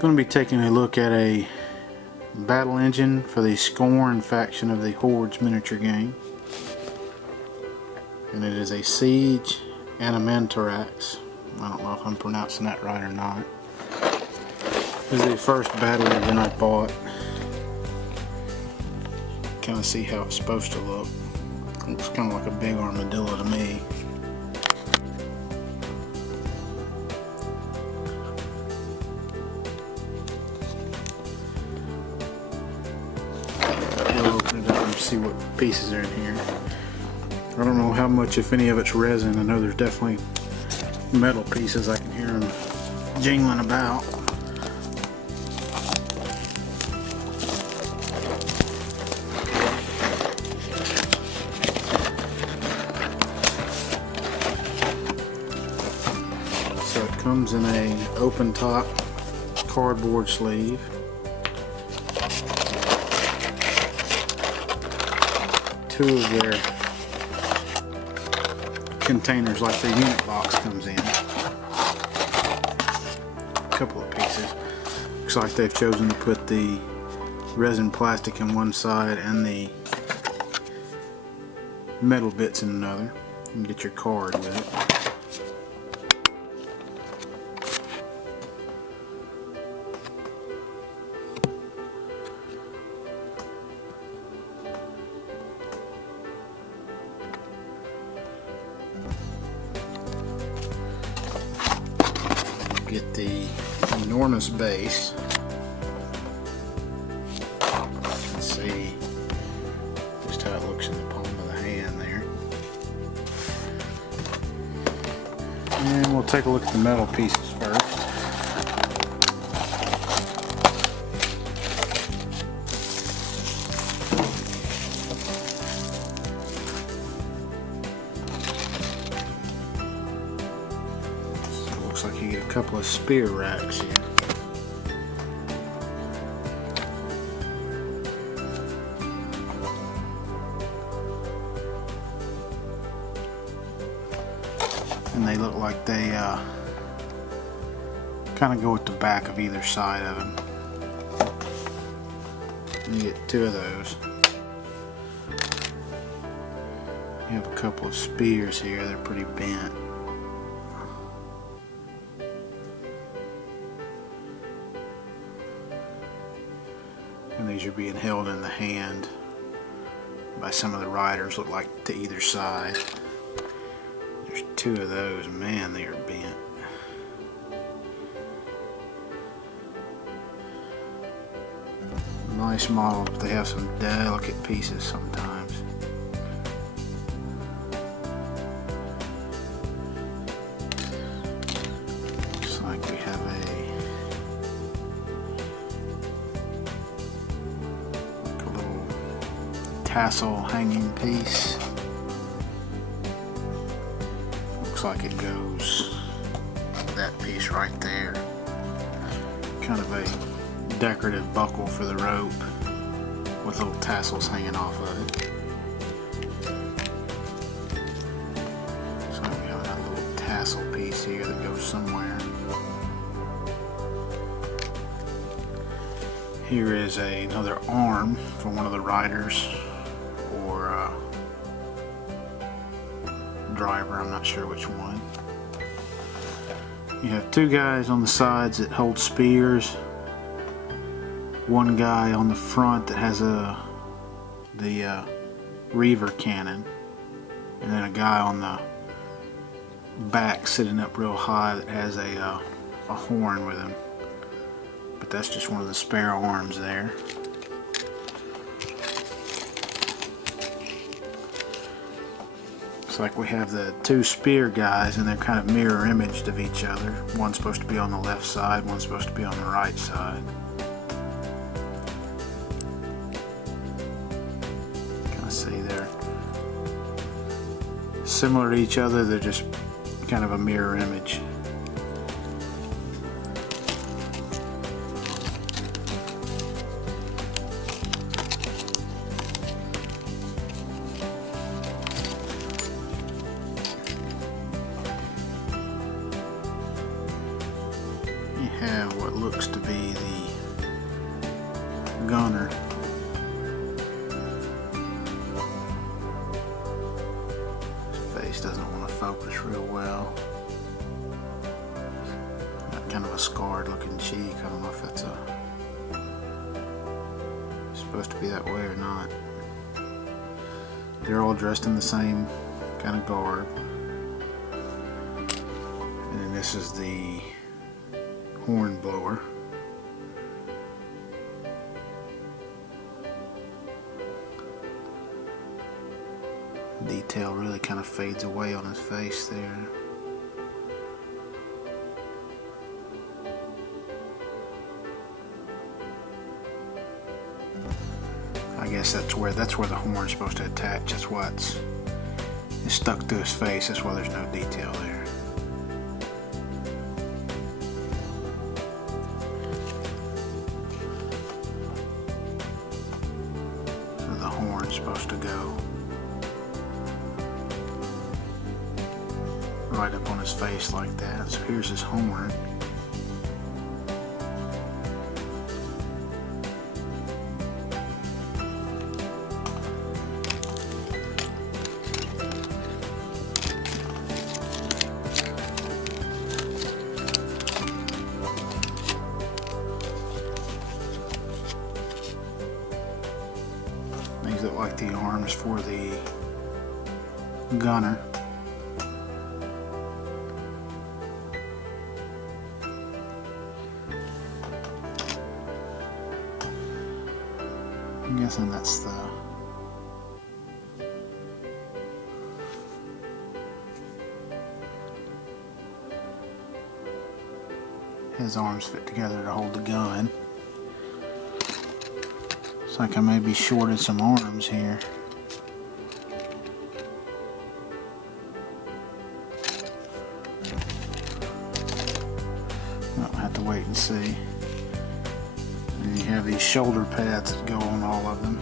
Going to be taking a look at a battle engine for the Skorne faction of the Hordes miniature game, and it is a Siege Animantarax. I don't know if I'm pronouncing that right or not. This is the first battle engine I bought. Kind of see how it's supposed to look. Looks kind of like a big armadillo to me. We'll open it up and see what pieces are in here. I don't know how much, if any of it's resin. I know there's definitely metal pieces. I can hear them jingling about. So it comes in a open top cardboard sleeve. Two of their containers, like their unit box, comes in. A couple of pieces. Looks like they've chosen to put the resin plastic in one side and the metal bits in another. You can get your card with it. Get the enormous base. Let's see just how it looks in the palm of the hand there. And we'll take a look at the metal pieces first. Looks like you get a couple of spear racks here. And they look like they kind of go at the back of either side of them. And you get two of those. You have a couple of spears here, they're pretty bent. And these are being held in the hand by some of the riders, look like to either side. There's two of those. Man, they are bent. Nice model, but they have some delicate pieces sometimes. Looks like we have a tassel hanging piece. Looks like it goes that piece right there. Kind of a decorative buckle for the rope with little tassels hanging off of it. So we have a little tassel piece here that goes somewhere. Here is another arm for one of the riders or driver, I'm not sure which one. You have two guys on the sides that hold spears, one guy on the front that has the reaver cannon, and then a guy on the back sitting up real high that has a horn with him. But that's just one of the spare arms there. Looks like we have the two spear guys, and they're kind of mirror imaged of each other. One's supposed to be on the left side, one's supposed to be on the right side. Kind of see they're similar to each other, they're just kind of a mirror image. have what looks to be the gunner. His face doesn't want to focus real well. Got kind of a scarred looking cheek. I don't know if that's supposed to be that way or not. They're all dressed in the same kind of garb. And then this is the horn blower. Detail really kind of fades away on his face there. I guess that's where the horn's supposed to attach. That's what's stuck to his face. That's why there's no detail there. So the horn's supposed to go right up on his face like that. So here's his horn. These look like the arms for the gunner. I'm guessing that's his arms fit together to hold the gun. Looks like I maybe shorted some arms here. I'll have to wait and see. And you have these shoulder pads that go on all of them.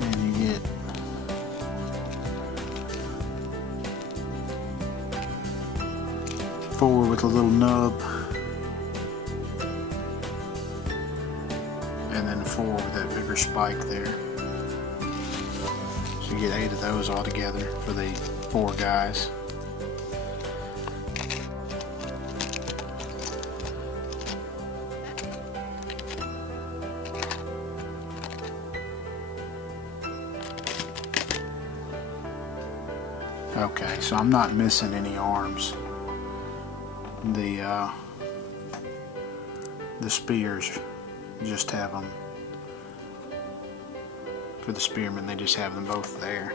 And you get four with a little nub. And then four with that bigger spike there. So you get 8 of those all together for the 4 guys. Okay, so I'm not missing any arms. The spears just have them. For the spearmen, they just have them both there.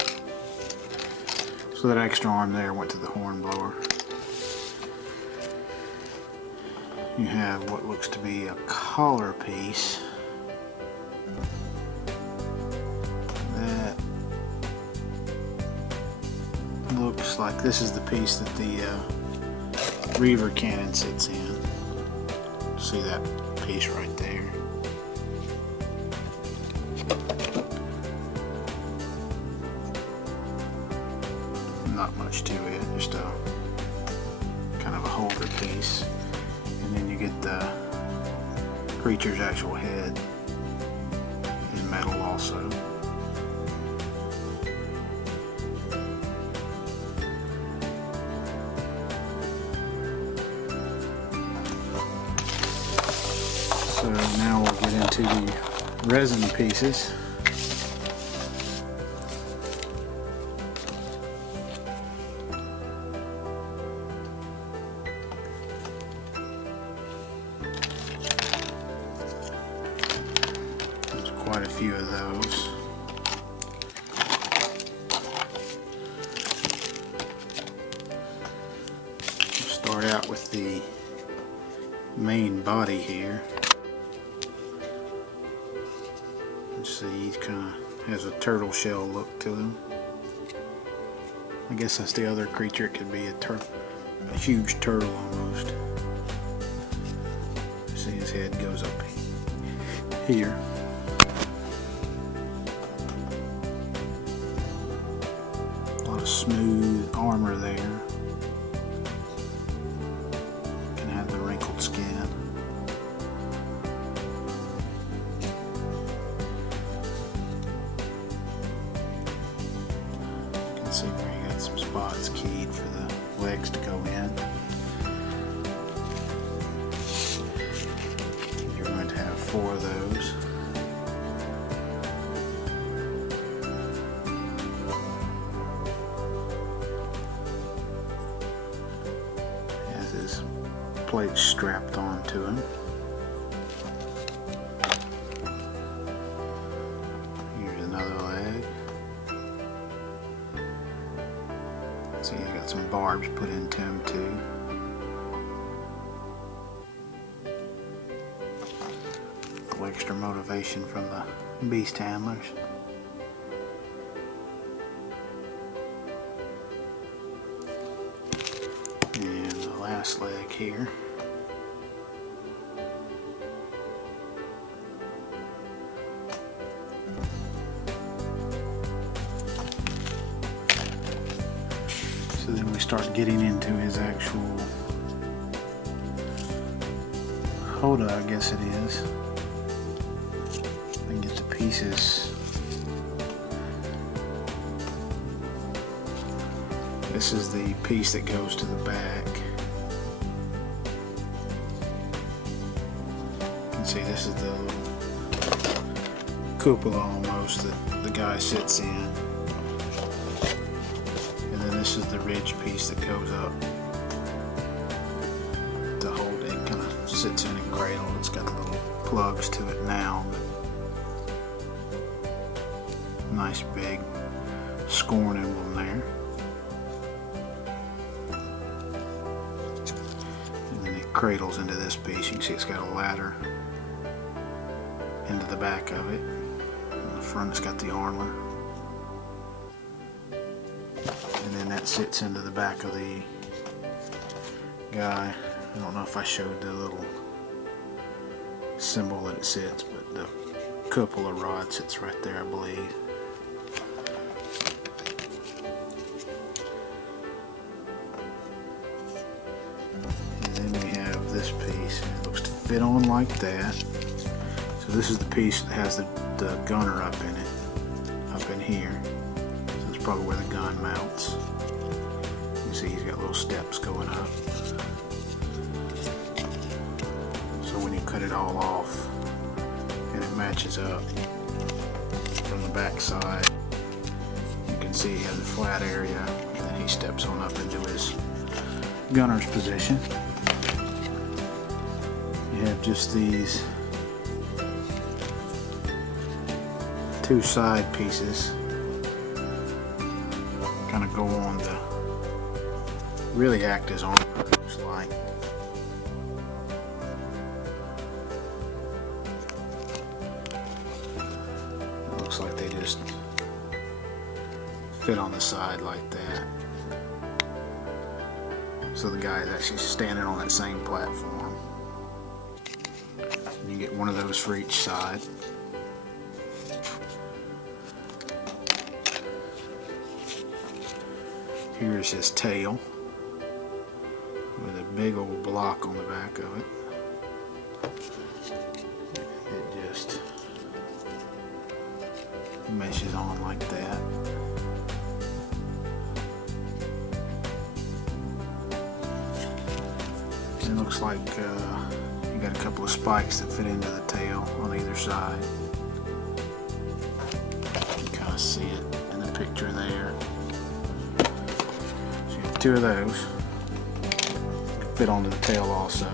So that extra arm there went to the horn blower. You have what looks to be a collar piece. That looks like this is the piece that the Reaver cannon sits in. See that piece right there? Not much to it, just a kind of a holder piece. And then you get the creature's actual head in metal also. So now we'll get into the resin pieces. There's quite a few of those. We'll start out with the main body here. See, he kind of has a turtle shell look to him. I guess that's the other creature. It could be a huge turtle almost. See, his head goes up here. A lot of smooth armor there. Can have the wrinkled skin. You can see where you got some spots keyed for the legs to go in. You're going to have 4 of those. Has his plate strapped onto him. Here's another leg. See, he's got some barbs put into him too. Extra motivation from the beast handlers. And the last leg here. So then we start getting into his actual Hoda, I guess it is. And get the pieces. This is the piece that goes to the back. You can see this is the little cupola almost that the guy sits in. And then this is the ridge piece that goes up to hold it. Kind of sits in and cradle. It's got little plugs to it now. Nice big Skorne emblem there. And then it cradles into this piece. You can see it's got a ladder into the back of it. In the front it's got the armor. And then that sits into the back of the guy. I don't know if I showed the little symbol that it sits, but the cupola rod sits right there, I believe. This piece, it looks to fit on like that. So this is the piece that has the gunner up in it, up in here. So that's probably where the gun mounts. You can see he's got little steps going up. So when you cut it all off and it matches up from the back side, you can see he has a flat area, and then he steps on up into his gunner's position. You have just these 2 side pieces kind of go on to really act as armor, it looks like. It looks like they just fit on the side like that. So the guy is actually standing on that same platform. You get one of those for each side. Here's his tail with a big old block on the back of it. It just meshes on like that. It looks like you got a couple of spikes that fit into the tail on either side. You can kind of see it in the picture there. So you have 2 of those. Fit onto the tail also.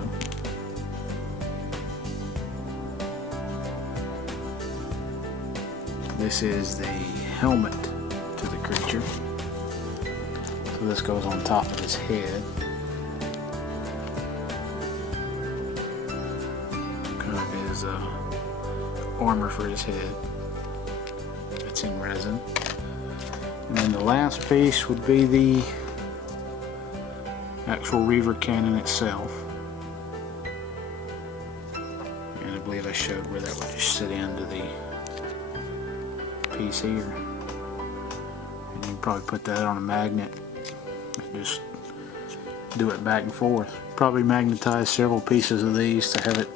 This is the helmet to the creature. So this goes on top of his head. Armor for his head. It's in resin. And then the last piece would be the actual Reaver cannon itself. believe I showed where that would just sit into the piece here. And you can probably put that on a magnet and just do it back and forth. Probably magnetize several pieces of these to have it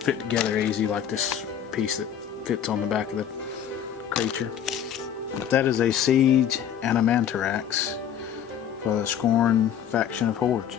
fit together easy, like this piece that fits on the back of the creature. But that is a Siege Animantarax for the Skorne faction of Hordes.